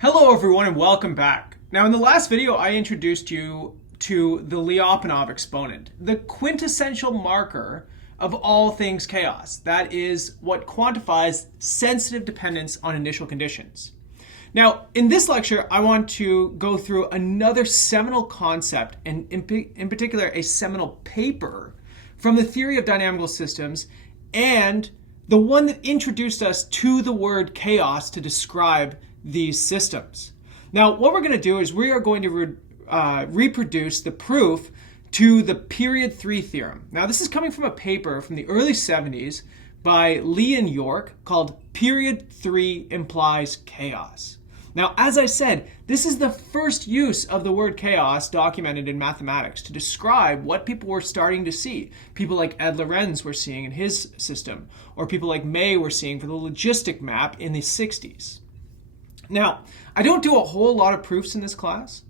Hello everyone and welcome back. Now in the last video I introduced you to the Lyapunov exponent, the quintessential marker of all things chaos. That is what quantifies sensitive dependence on initial conditions. Now in this lecture I want to go through another seminal concept and in particular a seminal paper from the theory of dynamical systems and the one that introduced us to the word chaos to describe these systems. Now what we're going to do is we are going to reproduce the proof to the period 3 theorem. Now this is coming from a paper from the early 70s by Li and Yorke called Period 3 Implies Chaos. Now as I said, this is the first use of the word chaos documented in mathematics to describe what people were starting to see. People like Ed Lorenz were seeing in his system, or people like May were seeing for the logistic map in the 60s. Now, I don't do a whole lot of proofs in this class,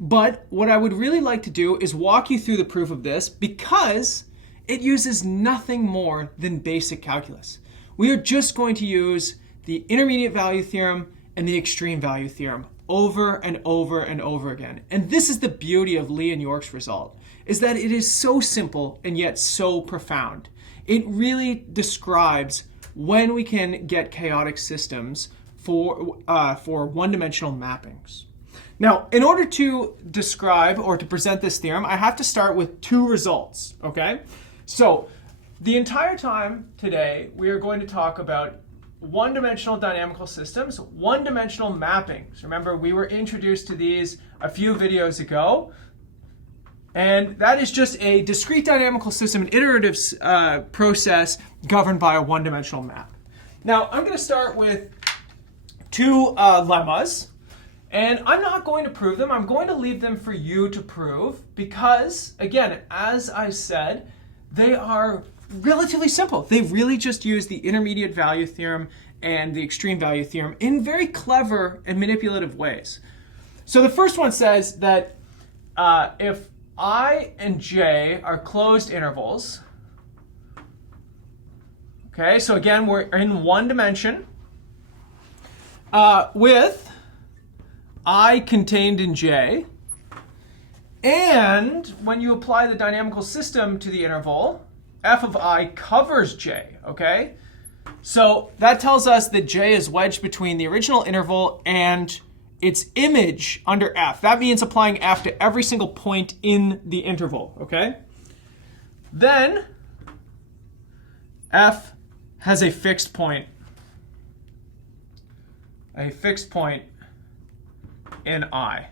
but what I would really like to do is walk you through the proof of this because it uses nothing more than basic calculus. We are just going to use the intermediate value theorem and the extreme value theorem over and over and over again. And this is the beauty of Li and Yorke's result, is that it is so simple and yet so profound. It really describes when we can get chaotic systems for one-dimensional mappings. Now, in order to describe or to present this theorem, I have to start with two results, okay? So, the entire time today, we are going to talk about one-dimensional dynamical systems, one-dimensional mappings. Remember, we were introduced to these a few videos ago, and that is just a discrete dynamical system, an iterative process governed by a one-dimensional map. Now, I'm going to start with two lemmas, and I'm not going to prove them. I'm going to leave them for you to prove because, again, as I said, they are relatively simple. They really just use the intermediate value theorem and the extreme value theorem in very clever and manipulative ways. So the first one says that if I and j are closed intervals, okay, so again, we're in one dimension, with I contained in J, and when you apply the dynamical system to the interval, f of I covers J, okay? So that tells us that J is wedged between the original interval and its image under f. That means applying f to every single point in the interval, okay? Then f has a fixed point in I.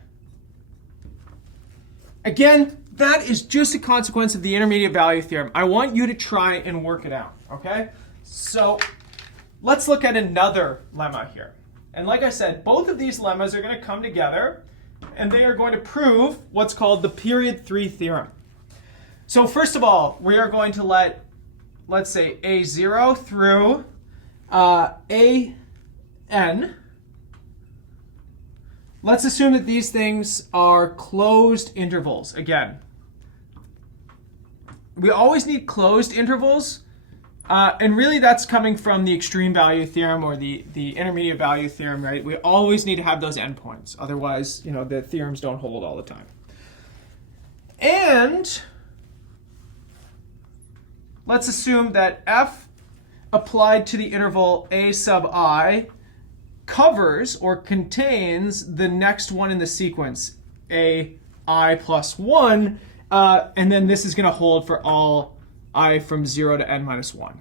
Again, that is just a consequence of the intermediate value theorem. I want you to try and work it out, okay? So let's look at another lemma here. And like I said, both of these lemmas are going to come together, and they are going to prove what's called the period 3 theorem. So first of all, we are going to let's say, A0 through AN. Let's assume that these things are closed intervals. Again, we always need closed intervals, and really that's coming from the extreme value theorem or the intermediate value theorem, right? We always need to have those endpoints. Otherwise, the theorems don't hold all the time. And let's assume that f applied to the interval a sub I covers or contains the next one in the sequence, a I plus 1, and then this is going to hold for all I from 0 to n minus 1.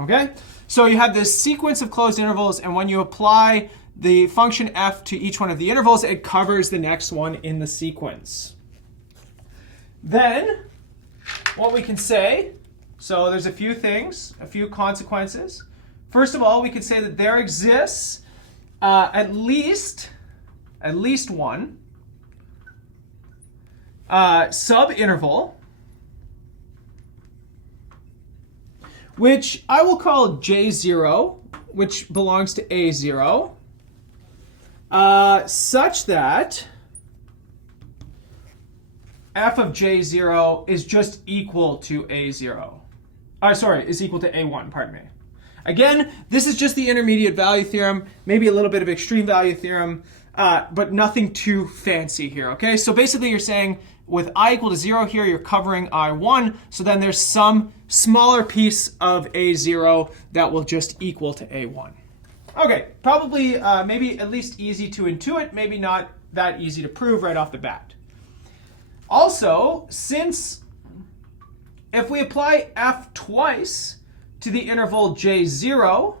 Okay? So you have this sequence of closed intervals, and when you apply the function f to each one of the intervals, it covers the next one in the sequence. Then what we can say, so there's a few things, a few consequences. First of all, we could say that there exists at least one subinterval, which I will call J0, which belongs to A0, such that f of J0 is just equal to A0. Sorry, is equal to A1, pardon me. Again, this is just the intermediate value theorem, maybe a little bit of extreme value theorem, but nothing too fancy here, okay? So basically you're saying with I equal to 0 here, you're covering I1, so then there's some smaller piece of A0 that will just equal to A1. Okay, probably maybe at least easy to intuit, maybe not that easy to prove right off the bat. Also, since if we apply f twice to the interval J0,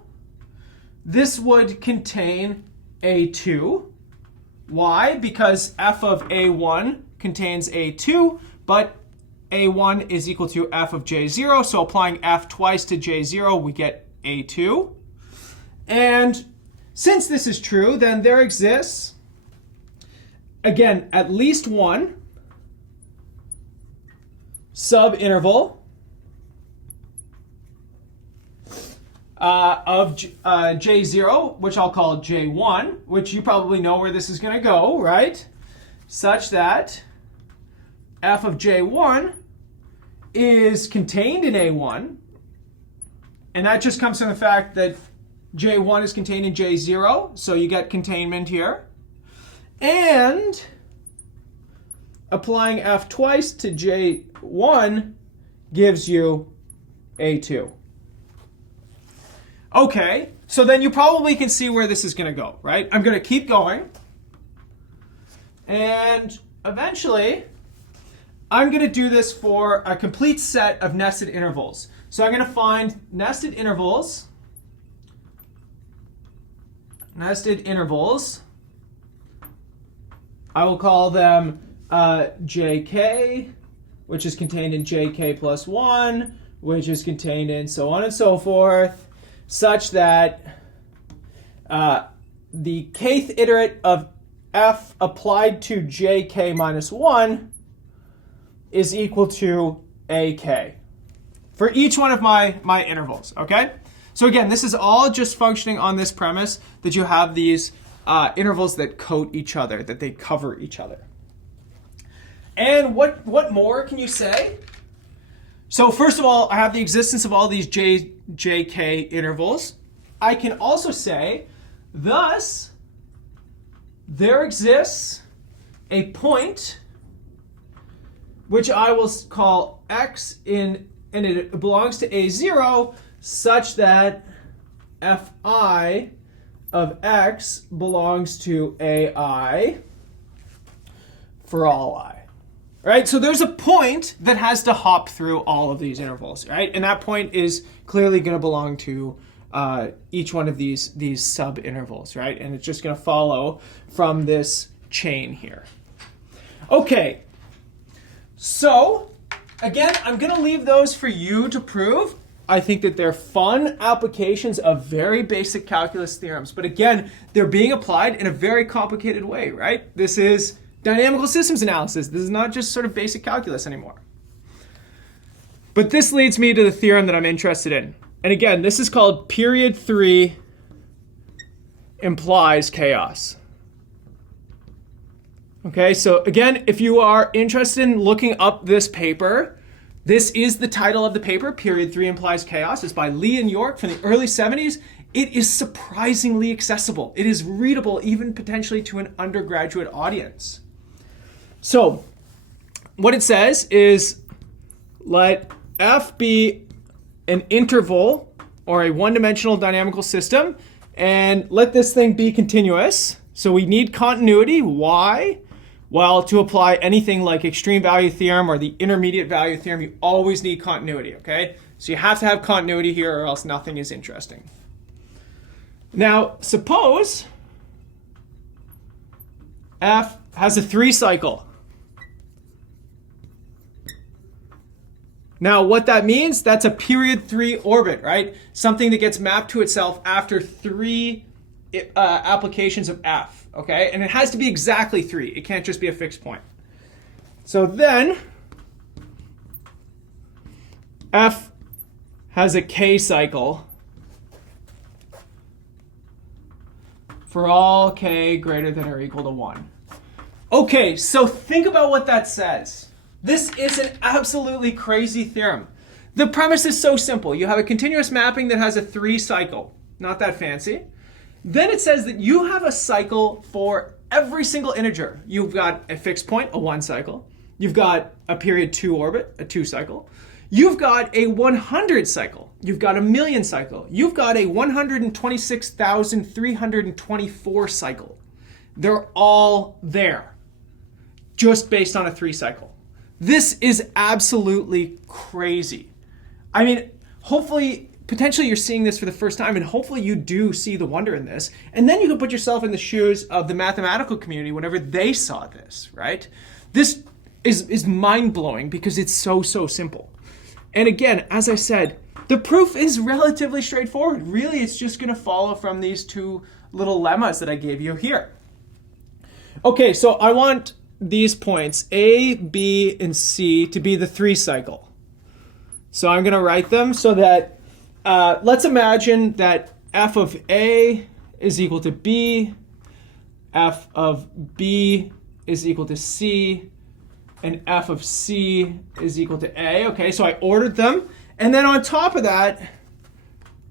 this would contain A2. Why? Because f of A1 contains A2, but A1 is equal to f of J0, so applying f twice to J0, we get A2. And since this is true, then there exists, again, at least one subinterval of J0, which I'll call J1, which you probably know where this is going to go, right? Such that f of J1 is contained in A1, and that just comes from the fact that J1 is contained in J0, so you get containment here. And applying f twice to J1 gives you A2. Okay, so then you probably can see where this is going to go, right? I'm going to keep going. And eventually, I'm going to do this for a complete set of nested intervals. So I'm going to find nested intervals. I will call them JK, which is contained in JK plus 1, which is contained in so on and so forth, such that the kth iterate of f applied to JK minus 1 is equal to AK for each one of my intervals, okay? So again, this is all just functioning on this premise that you have these intervals that coat each other, that they cover each other. And what more can you say? So first of all, I have the existence of all these JK intervals. I can also say, thus, there exists a point which I will call x and it belongs to A0 such that fi of x belongs to AI for all I. Right? So there's a point that has to hop through all of these intervals, right? And that point is clearly going to belong to each one of these sub-intervals, right? And it's just going to follow from this chain here. Okay, so again, I'm going to leave those for you to prove. I think that they're fun applications of very basic calculus theorems. But again, they're being applied in a very complicated way, right? This is dynamical systems analysis. This is not just sort of basic calculus anymore. But this leads me to the theorem that I'm interested in. And again, this is called period 3 implies chaos. Okay, so again, if you are interested in looking up this paper, this is the title of the paper, Period 3 Implies Chaos. It's by Li and Yorke from the early 70s. It is surprisingly accessible. It is readable even potentially to an undergraduate audience. So what it says is let F be an interval or a one-dimensional dynamical system and let this thing be continuous. So we need continuity. Why? Well, to apply anything like extreme value theorem or the intermediate value theorem, you always need continuity, okay? So you have to have continuity here or else nothing is interesting. Now, suppose F has a 3 cycle. Now, what that means, that's a period 3 orbit, right? Something that gets mapped to itself after 3 applications of F, okay? And it has to be exactly 3. It can't just be a fixed point. So then, F has a K cycle for all K greater than or equal to 1. Okay, so think about what that says. This is an absolutely crazy theorem. The premise is so simple. You have a continuous mapping that has a 3 cycle. Not that fancy. Then it says that you have a cycle for every single integer. You've got a fixed point, a 1 cycle. You've got a period 2 orbit, a 2 cycle. You've got a 100 cycle. You've got a million cycle. You've got a 126,324 cycle. They're all there, just based on a 3 cycle. This is absolutely crazy. I mean, hopefully, potentially you're seeing this for the first time, and hopefully you do see the wonder in this. And then you can put yourself in the shoes of the mathematical community whenever they saw this, right? This is mind-blowing because it's so simple. And again, as I said, the proof is relatively straightforward. Really, it's just going to follow from these 2 little lemmas that I gave you here. Okay, so I want these points, A, B, and C, to be the 3 cycle. So I'm going to write them so that, let's imagine that f of A is equal to B, f of B is equal to C, and f of C is equal to A. Okay, so I ordered them. And then on top of that,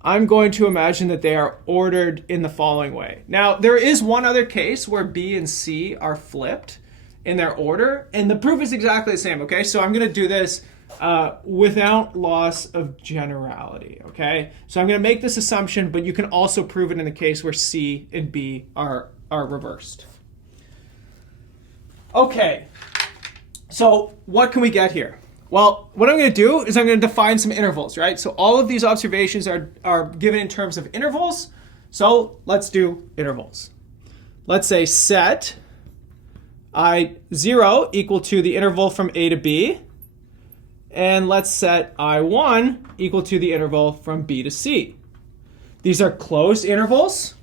I'm going to imagine that they are ordered in the following way. Now, there is one other case where B and C are flipped in their order, and the proof is exactly the same, okay? So I'm going to do this without loss of generality, okay? So I'm going to make this assumption, but you can also prove it in the case where C and B are reversed. Okay, so what can we get here? Well, what I'm going to do is I'm going to define some intervals, right? So all of these observations are given in terms of intervals. So let's do intervals. Let's say set I0 equal to the interval from A to B. And let's set I1 equal to the interval from B to C. These are closed intervals.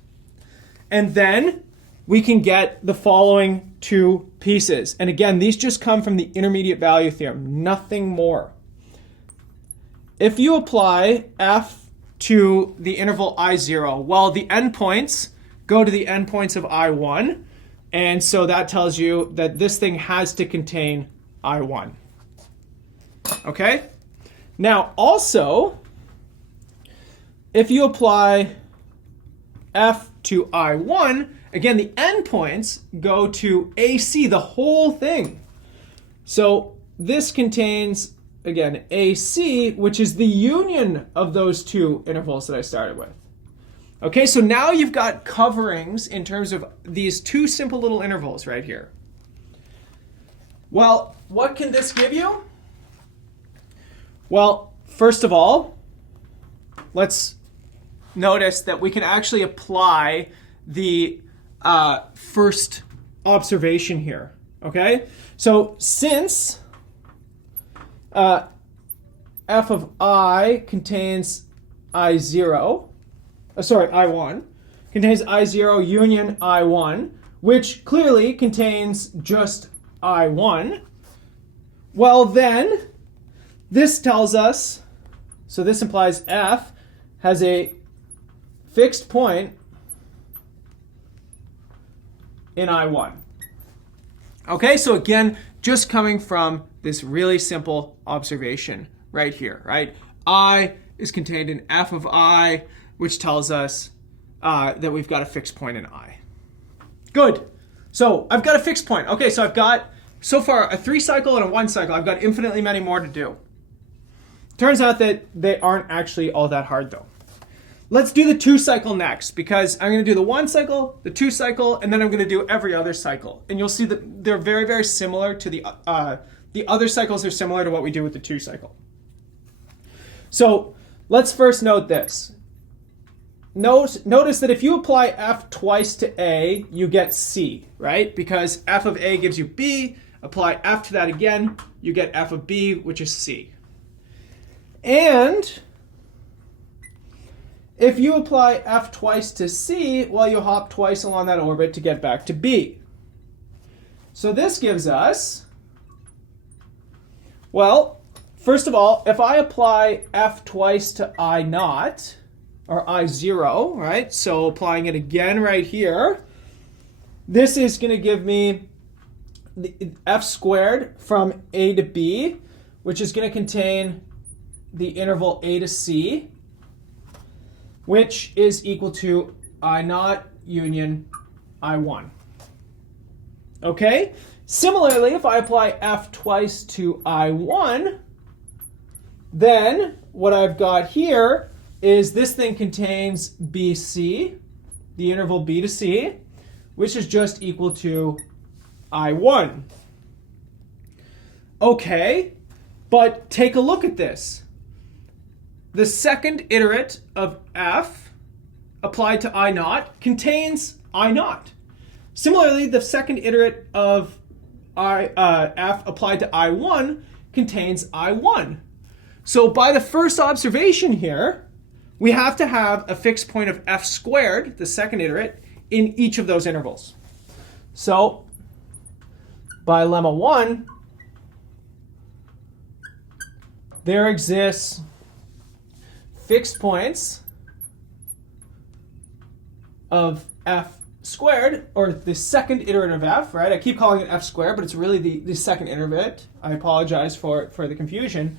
And then we can get the following 2 pieces. And again, these just come from the intermediate value theorem, nothing more. If you apply f to the interval I0, well, the endpoints go to the endpoints of I1. And so that tells you that this thing has to contain I1. Okay? Now, also, if you apply f to I1, again, the endpoints go to AC, the whole thing. So this contains, again, AC, which is the union of those 2 intervals that I started with. Okay, so now you've got coverings in terms of these 2 simple little intervals right here. Well, what can this give you? Well, first of all, let's notice that we can actually apply the first observation here, okay? So since f of I contains I0, I1, contains I0 union I1, which clearly contains just I1, well then, this tells us, so this implies f has a fixed point in I1. Okay, so again, just coming from this really simple observation right here, right? I is contained in f of I, which tells us that we've got a fixed point in I. Good. So I've got a fixed point. Okay, so I've got, so far, a 3 cycle and a 1 cycle. I've got infinitely many more to do. Turns out that they aren't actually all that hard, though. Let's do the 2 cycle next, because I'm going to do the 1 cycle, the 2 cycle, and then I'm going to do every other cycle. And you'll see that they're very similar to the other cycles are similar to what we do with the 2 cycle. So let's first note this. Notice that if you apply f twice to A, you get C, right? Because f of A gives you B. Apply f to that again, you get f of B, which is C. And if you apply f twice to C, well, you hop twice along that orbit to get back to B. So this gives us, well, first of all, if I apply f twice to I naught, or I0, right? So applying it again right here, this is going to give me the f squared from A to B, which is going to contain the interval a to c, which is equal to I naught union I1. Okay? Similarly, if I apply f twice to I1, then what I've got here is this thing contains BC, the interval b to c, which is just equal to I1. Okay, but take a look at this. The second iterate of f applied to I naught contains I naught. Similarly, the second iterate of f applied to I1 contains I1. So by the first observation here, we have to have a fixed point of f squared, the second iterate, in each of those intervals. So by lemma 1, there exists fixed points of f squared, or the second iterate of f, right? I keep calling it f squared, but it's really the second iterate. I apologize for the confusion.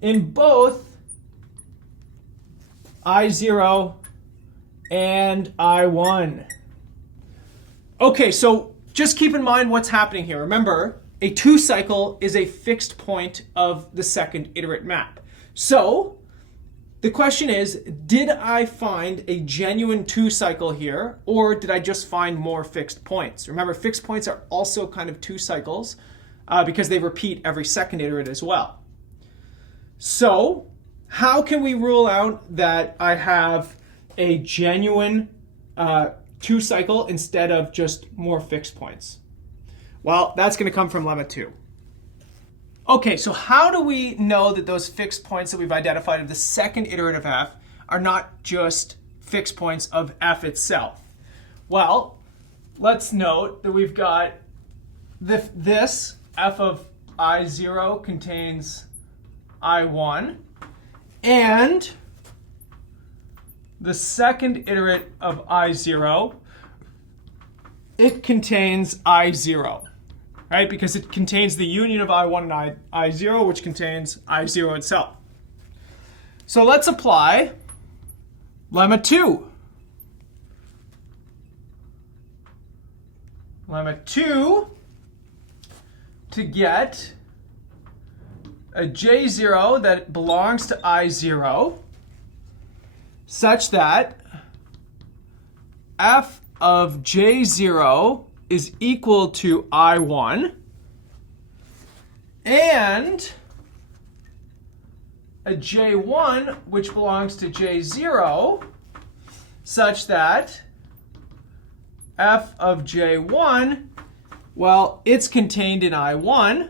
In both I0 and I1. Okay, so just keep in mind what's happening here. Remember, a 2 cycle is a fixed point of the second iterate map. So the question is, did I find a genuine 2 cycle here, or did I just find more fixed points? Remember, fixed points are also kind of 2 cycles because they repeat every second iterate as well. So how can we rule out that I have a genuine 2 cycle instead of just more fixed points? Well, that's going to come from lemma 2. Okay, so how do we know that those fixed points that we've identified of the second iterate of f are not just fixed points of f itself? Well, let's note that we've got this f of I0 contains I1, and the second iterate of I0, it contains I0. Right? Because it contains the union of I1 and I0, which contains I0 itself. So let's apply lemma 2. Lemma 2 to get a J0 that belongs to I0 such that f of J0 is equal to I1, and a J1 which belongs to J0 such that f of J1, well, it's contained in I1,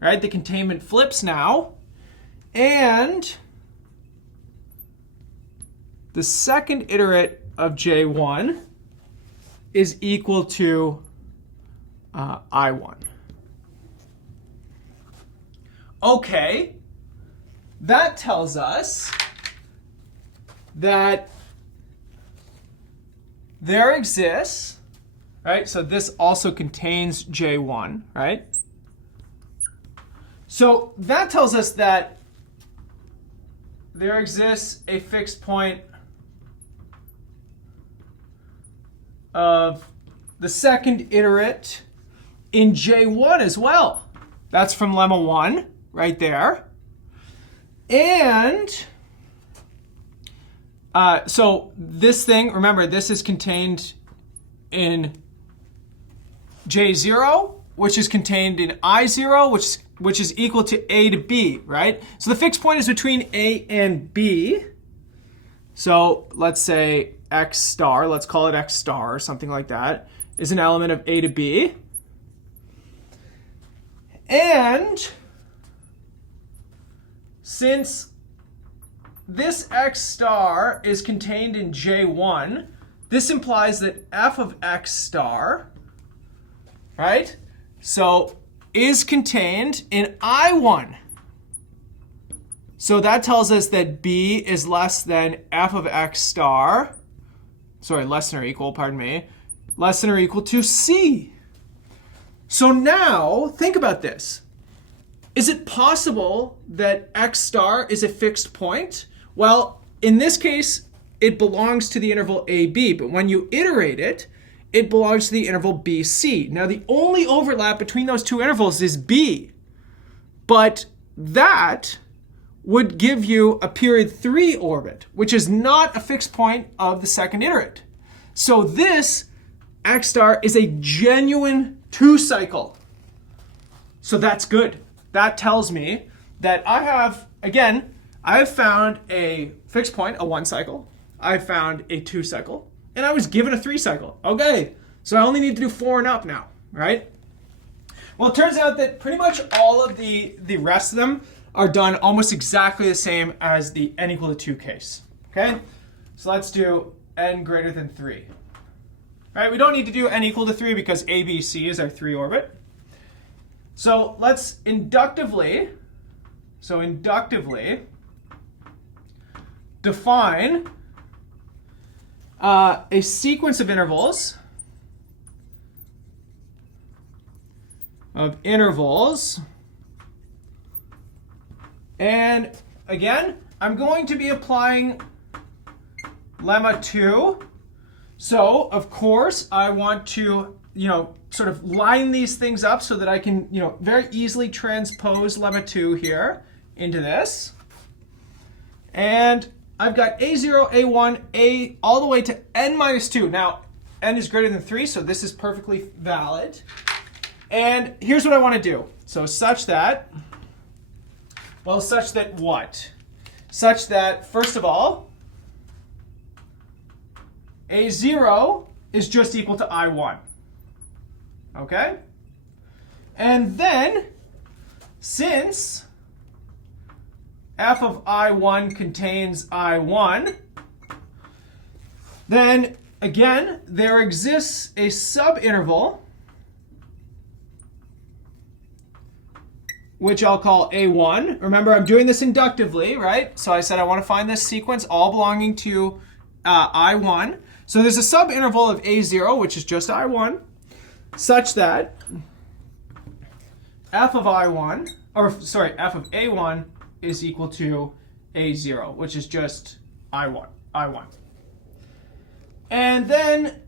right? The containment flips now, and the second iterate of J1 is equal to I1. Okay, that tells us that there exists, right? So this also contains J1, right? So that tells us that there exists a fixed point of the second iterate in J1 as well. That's from lemma 1 right there. And so this thing, remember, this is contained in J0, which is contained in I0, which is equal to A to B, right? So the fixed point is between A and B. So let's say x star, let's call it x star or something like that, is an element of A to B. And since this x star is contained in J1, this implies that f of x star, right, so is contained in I1. So that tells us that B is less than f of x star, sorry, less than or equal, pardon me, less than or equal to C. So now, think about this. Is it possible that x star is a fixed point? Well, in this case, it belongs to the interval AB, but when you iterate it, it belongs to the interval BC. Now, the only overlap between those two intervals is B, but that would give you a period 3 orbit, which is not a fixed point of the second iterate. So this x star is a genuine 2-cycle. So that's good. That tells me that I have found a fixed point, a 1-cycle. I found a 2-cycle, and I was given a 3-cycle. Okay, so I only need to do 4 and up now, right? Well, it turns out that pretty much all of the rest of them are done almost exactly the same as the n equal to 2 case. Okay, so let's do n greater than 3. All right, we don't need to do n equal to 3 because ABC is our 3 orbit. So let's inductively define a sequence of intervals and again, I'm going to be applying lemma 2. So, of course, I want to, sort of line these things up so that I can, very easily transpose lemma 2 here into this. And I've got A0, A1, A all the way to n minus 2. Now, n is greater than 3, so this is perfectly valid. And here's what I want to do. So such that what? Such that, first of all, A0 is just equal to I1. Okay? And then, since f of I1 contains I1, then, again, there exists a subinterval which I'll call A1. Remember, I'm doing this inductively, right? So I said I want to find this sequence all belonging to I1. So there's a subinterval of A0, which is just I1, such that f of I1, f of A1 is equal to A0, which is just I1. And then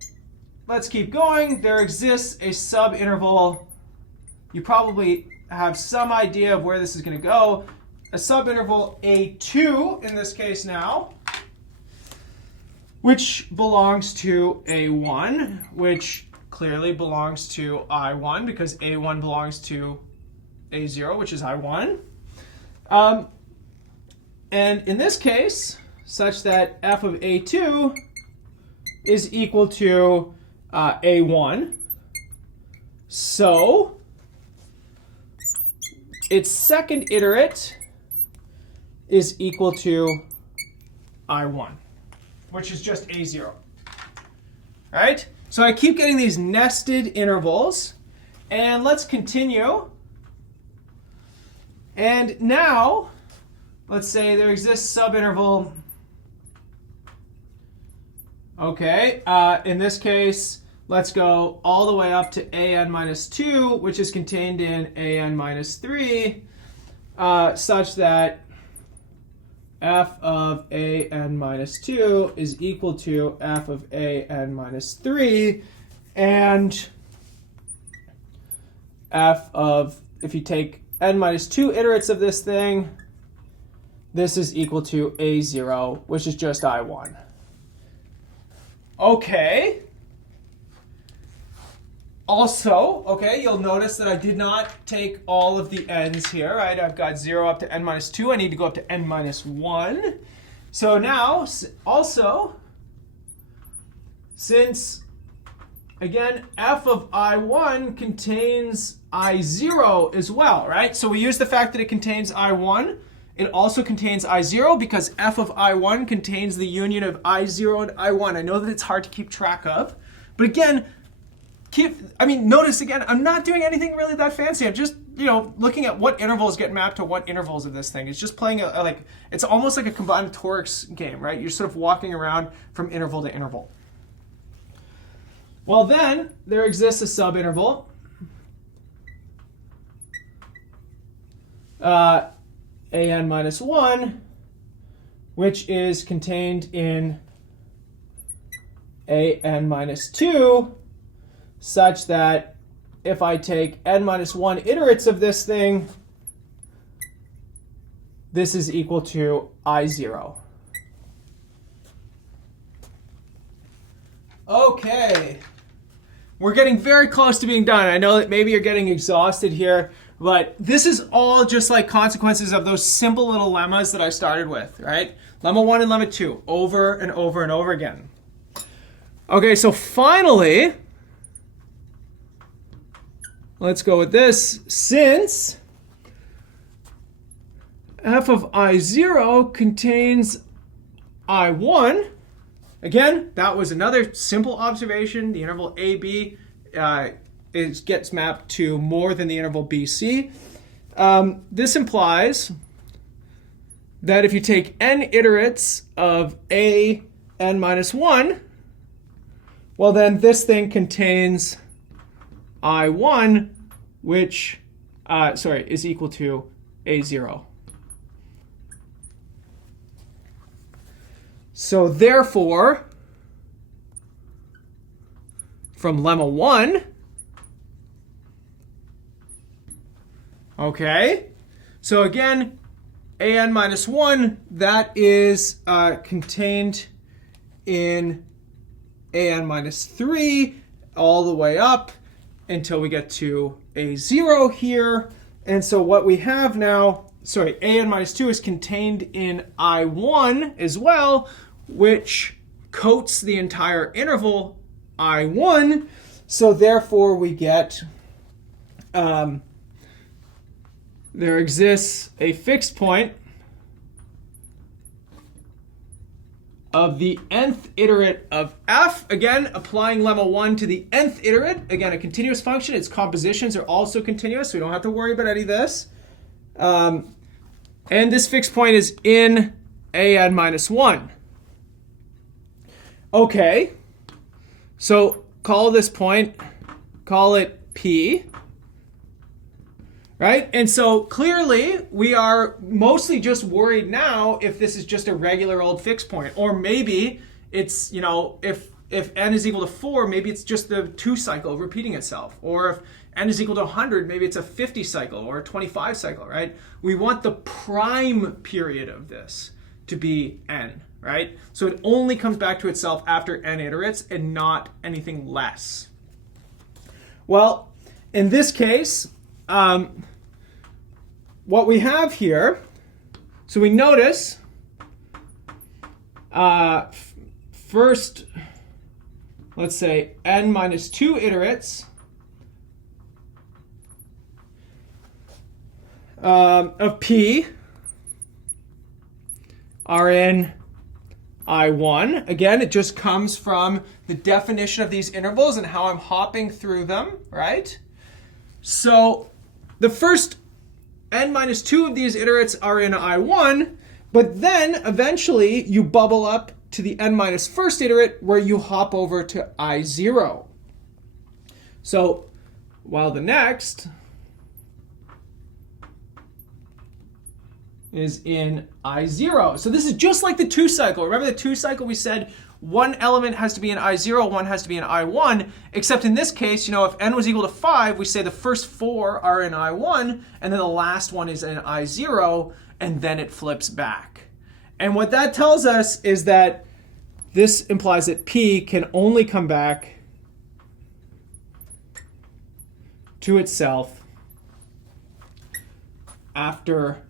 let's keep going. There exists a subinterval. You probably have some idea of where this is going to go. A subinterval A2 in this case now, which belongs to A1, which clearly belongs to I1 because A1 belongs to A0, which is I1. And in this case, such that f of A2 is equal to A1. So its second iterate is equal to I1, which is just A0. All right? So I keep getting these nested intervals. And let's continue. And now, let's say there exists subinterval. Okay, in this case, let's go all the way up to an minus 2, which is contained in an minus 3, such that f of an minus 2 is equal to f of an minus 3, and f of, if you take n minus 2 iterates of this thing, this is equal to A0, which is just I1. Okay. Also, okay, you'll notice that I did not take all of the n's here, right? I've got 0 up to n minus 2. I need to go up to n minus 1. So now, also, since, again, f of I1 contains I0 as well, right? So we use the fact that it contains I1. It also contains I0 because f of I1 contains the union of I0 and I1. I know that it's hard to keep track of, but again, notice again, I'm not doing anything really that fancy. I'm just, looking at what intervals get mapped to what intervals of this thing. It's just playing it's almost like a combinatorics game, right? You're sort of walking around from interval to interval. Well, then there exists a subinterval an minus 1, which is contained in an minus 2, such that if I take n minus 1 iterates of this thing, this is equal to I0. Okay. We're getting very close to being done. I know that maybe you're getting exhausted here, but this is all just like consequences of those simple little lemmas that I started with, right? Lemma 1 and lemma 2, over and over and over again. Okay, so finally, let's go with this. Since f of I0 contains I1, again, that was another simple observation. The interval AB gets mapped to more than the interval BC. This implies that if you take n iterates of an minus 1, well, then this thing contains I1, which is equal to A0. So therefore, from lemma 1, okay, so again, an minus 1, that is contained in an minus 3 all the way up until we get to A0 here. And so what we have now, an minus 2 is contained in I1 as well, which coats the entire interval I1. So therefore we get, there exists a fixed point of the nth iterate of f. Again, applying lemma 1 to the nth iterate. Again, a continuous function. Its compositions are also continuous, so we don't have to worry about any of this. And this fixed point is in an minus 1. Okay, so call this point, call it P. Right? And so clearly we are mostly just worried now if this is just a regular old fixed point. Or maybe it's, if n is equal to 4, maybe it's just the 2 cycle repeating itself. Or if n is equal to 100, maybe it's a 50 cycle or a 25 cycle, right? We want the prime period of this to be n, right? So it only comes back to itself after n iterates and not anything less. Well, in this case, what we have here, so we notice first, let's say n minus 2 iterates of P are in I1. Again, it just comes from the definition of these intervals and how I'm hopping through them, right? So the first n minus 2 of these iterates are in I1, but then eventually you bubble up to the n minus first iterate where you hop over to I0. So while the next is in I0. So this is just like the 2 cycle. Remember the 2 cycle, we said one element has to be in I0, one has to be in I1, except in this case, if n was equal to 5, we say the first 4 are in I1, and then the last one is in I0, and then it flips back. And what that tells us is that this implies that P can only come back to itself after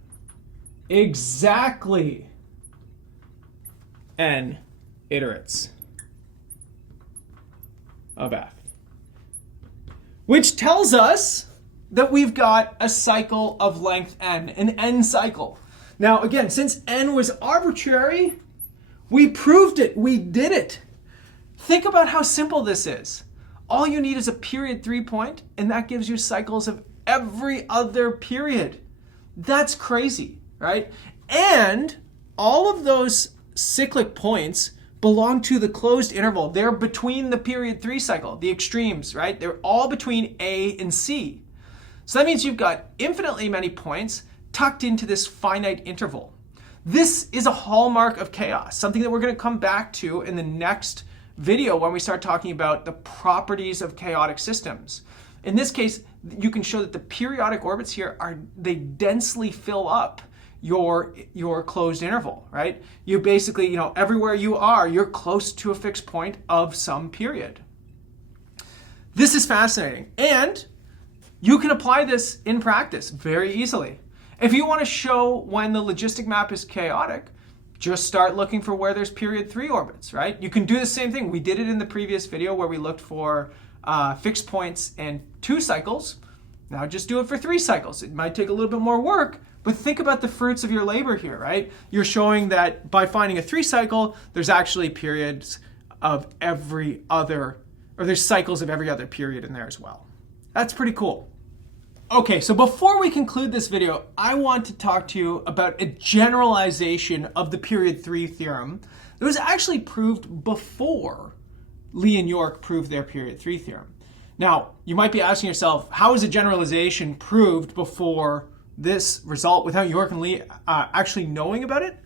exactly n iterates of f, which tells us that we've got a cycle of length n, an n cycle. Now again, since n was arbitrary, we proved it, we did it. Think about how simple this is. All you need is a period 3 point, and that gives you cycles of every other period. That's crazy, right? And all of those cyclic points belong to the closed interval. They're between the period 3 cycle, the extremes, right? They're all between A and C. So that means you've got infinitely many points tucked into this finite interval. This is a hallmark of chaos, something that we're going to come back to in the next video when we start talking about the properties of chaotic systems. In this case, you can show that the periodic orbits here they densely fill up your closed interval, right? You basically, everywhere you are, you're close to a fixed point of some period. This is fascinating, and you can apply this in practice very easily. If you want to show when the logistic map is chaotic, just start looking for where there's period 3 orbits, right? You can do the same thing. We did it in the previous video where we looked for fixed points and 2 cycles. Now just do it for 3 cycles. It might take a little bit more work, but think about the fruits of your labor here, right? You're showing that by finding a 3 cycle, there's actually periods of every other, or there's cycles of every other period in there as well. That's pretty cool. Okay, so before we conclude this video, I want to talk to you about a generalization of the period 3 theorem that was actually proved before Li and Yorke proved their period 3 theorem. Now, you might be asking yourself, how is a generalization proved before this result without Yorke and Li actually knowing about it?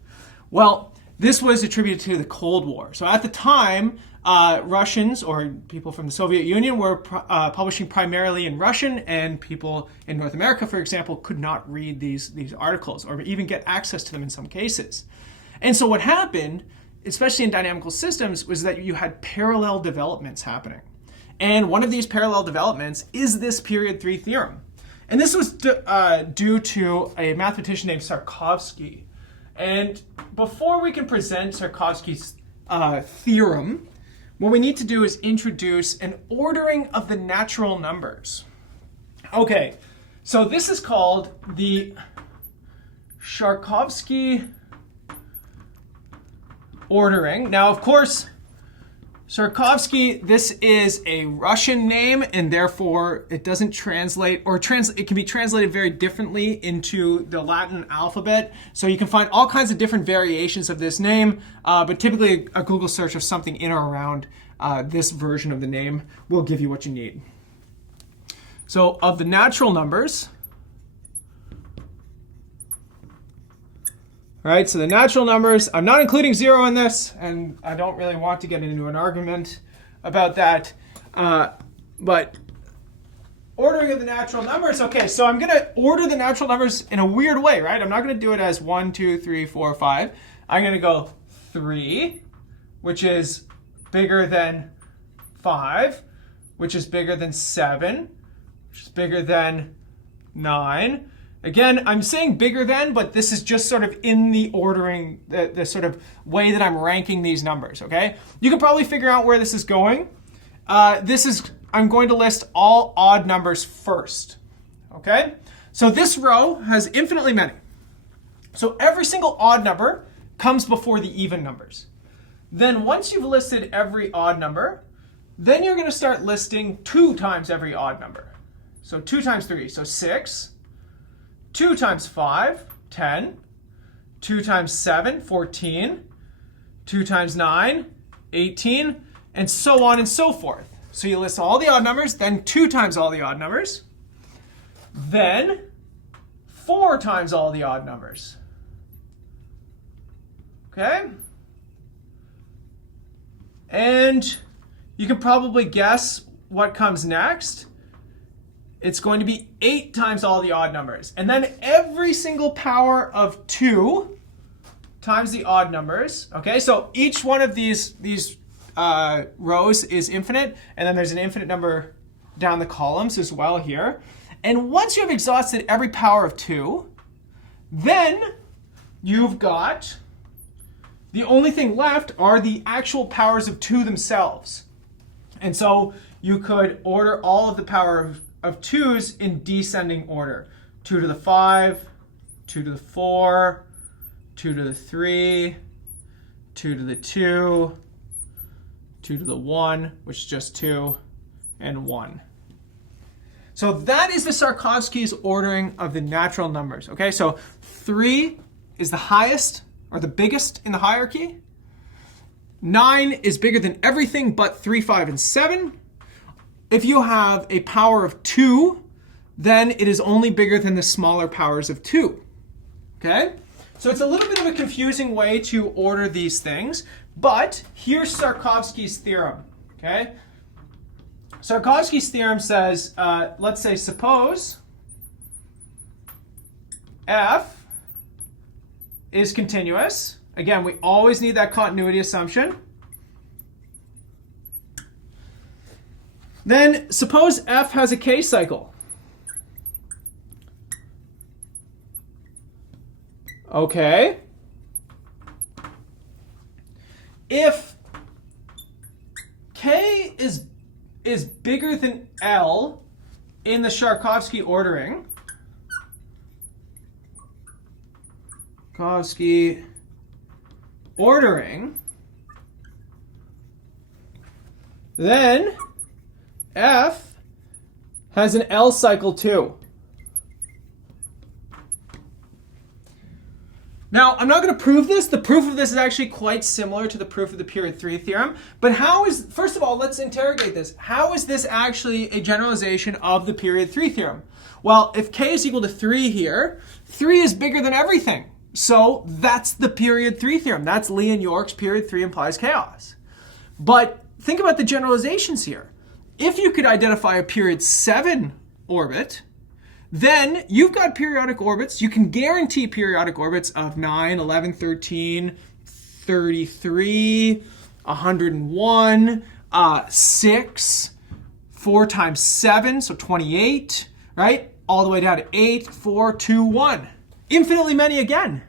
Well, this was attributed to the Cold War. So at the time, Russians or people from the Soviet Union were publishing primarily in Russian, and people in North America, for example, could not read these articles or even get access to them in some cases. And so what happened, especially in dynamical systems, was that you had parallel developments happening. And one of these parallel developments is this period 3 theorem. And this was due to a mathematician named Sarkovskii. And before we can present Sarkovskii's theorem, what we need to do is introduce an ordering of the natural numbers. Okay, so this is called the Sharkovskii ordering. Now, of course, Sarkovskii, this is a Russian name, and therefore it doesn't translate, or it can be translated very differently into the Latin alphabet. So you can find all kinds of different variations of this name, but typically a Google search of something in or around this version of the name will give you what you need. So of the natural numbers, all right, so the natural numbers, I'm not including 0 in this, and I don't really want to get into an argument about that, but ordering of the natural numbers, okay, so I'm going to order the natural numbers in a weird way, right? I'm not going to do it as 1, 2, 3, 4, 5. I'm going to go 3, which is bigger than 5, which is bigger than 7, which is bigger than 9. Again, I'm saying bigger than, but this is just sort of in the ordering, the sort of way that I'm ranking these numbers, okay? You can probably figure out where this is going. I'm going to list all odd numbers first, okay? So this row has infinitely many. So every single odd number comes before the even numbers. Then once you've listed every odd number, then you're going to start listing 2 times every odd number. So 2 times 3, so 6. 2 times 5, 10. 2 times 7, 14. 2 times 9, 18. And so on and so forth. So you list all the odd numbers, then 2 times all the odd numbers. Then 4 times all the odd numbers. Okay? And you can probably guess what comes next. It's going to be 8 times all the odd numbers. And then every single power of 2 times the odd numbers. Okay, so each one of these rows is infinite, and then there's an infinite number down the columns as well here. And once you have exhausted every power of 2, then you've got, the only thing left are the actual powers of 2 themselves. And so you could order all of the power of 2's in descending order. 2 to the 5, 2 to the 4, 2 to the 3, 2 to the 2, 2 to the 1, which is just 2, and 1. So that is the Sarkovskii's ordering of the natural numbers. Okay, so 3 is the highest or the biggest in the hierarchy. 9 is bigger than everything but 3, 5, and 7. If you have a power of 2, then it is only bigger than the smaller powers of 2. Okay? So it's a little bit of a confusing way to order these things, but here's Sharkovskii's theorem. Okay? Sarkovskii's theorem says, let's say, suppose f is continuous. Again, we always need that continuity assumption. Then suppose f has a k-cycle. Okay. If k is bigger than L in the Sharkovskii ordering, then F has an L cycle too. Now, I'm not going to prove this. The proof of this is actually quite similar to the proof of the period 3 theorem. But first of all, let's interrogate this. How is this actually a generalization of the period 3 theorem? Well, if k is equal to 3 here, 3 is bigger than everything. So that's the period 3 theorem. That's Li and Yorke's period 3 implies chaos. But think about the generalizations here. If you could identify a period 7 orbit, then you've got periodic orbits. You can guarantee periodic orbits of 9, 11, 13, 33, 101, 6, 4 times 7, so 28, right? All the way down to 8, 4, 2, 1. Infinitely many again.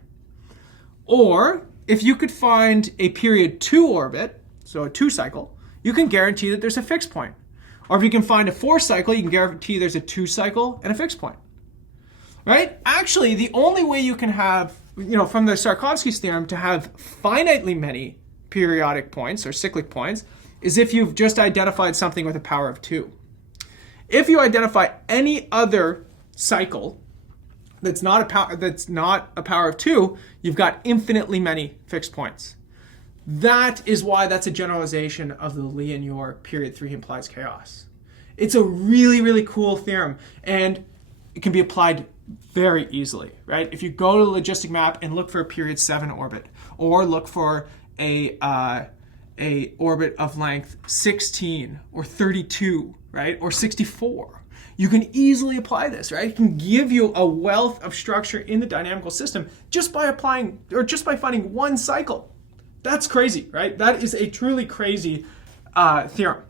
Or if you could find a period 2 orbit, so a 2 cycle, you can guarantee that there's a fixed point. Or if you can find a 4 cycle, you can guarantee there's a 2 cycle and a fixed point. Right? Actually, the only way you can have, from the Sarkovskii's theorem to have finitely many periodic points or cyclic points is if you've just identified something with a power of 2. If you identify any other cycle that's not a power of 2, you've got infinitely many fixed points. That is why that's a generalization of the Li and Yorke period 3 implies chaos. It's a really, really cool theorem, and it can be applied very easily, right? If you go to the logistic map and look for a period 7 orbit, or look for a orbit of length 16 or 32, right, or 64, you can easily apply this, right? It can give you a wealth of structure in the dynamical system just by applying, or just by finding one cycle. That's crazy, right? That is a truly crazy theorem.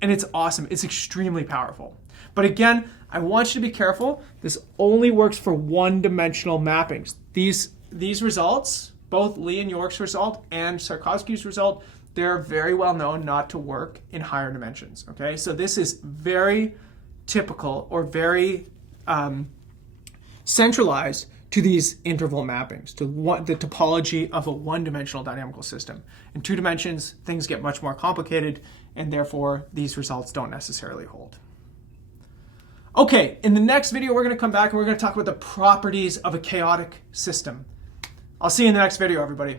And it's awesome. It's extremely powerful. But again, I want you to be careful. This only works for one-dimensional mappings. These results, both Li and Yorke's result and Sarkovskii's result, they're very well known not to work in higher dimensions. Okay, so this is very typical or very centralized to these interval mappings, to the topology of a one-dimensional dynamical system. In 2 dimensions, things get much more complicated, and therefore these results don't necessarily hold. Okay, in the next video, we're going to come back and we're going to talk about the properties of a chaotic system. I'll see you in the next video, everybody.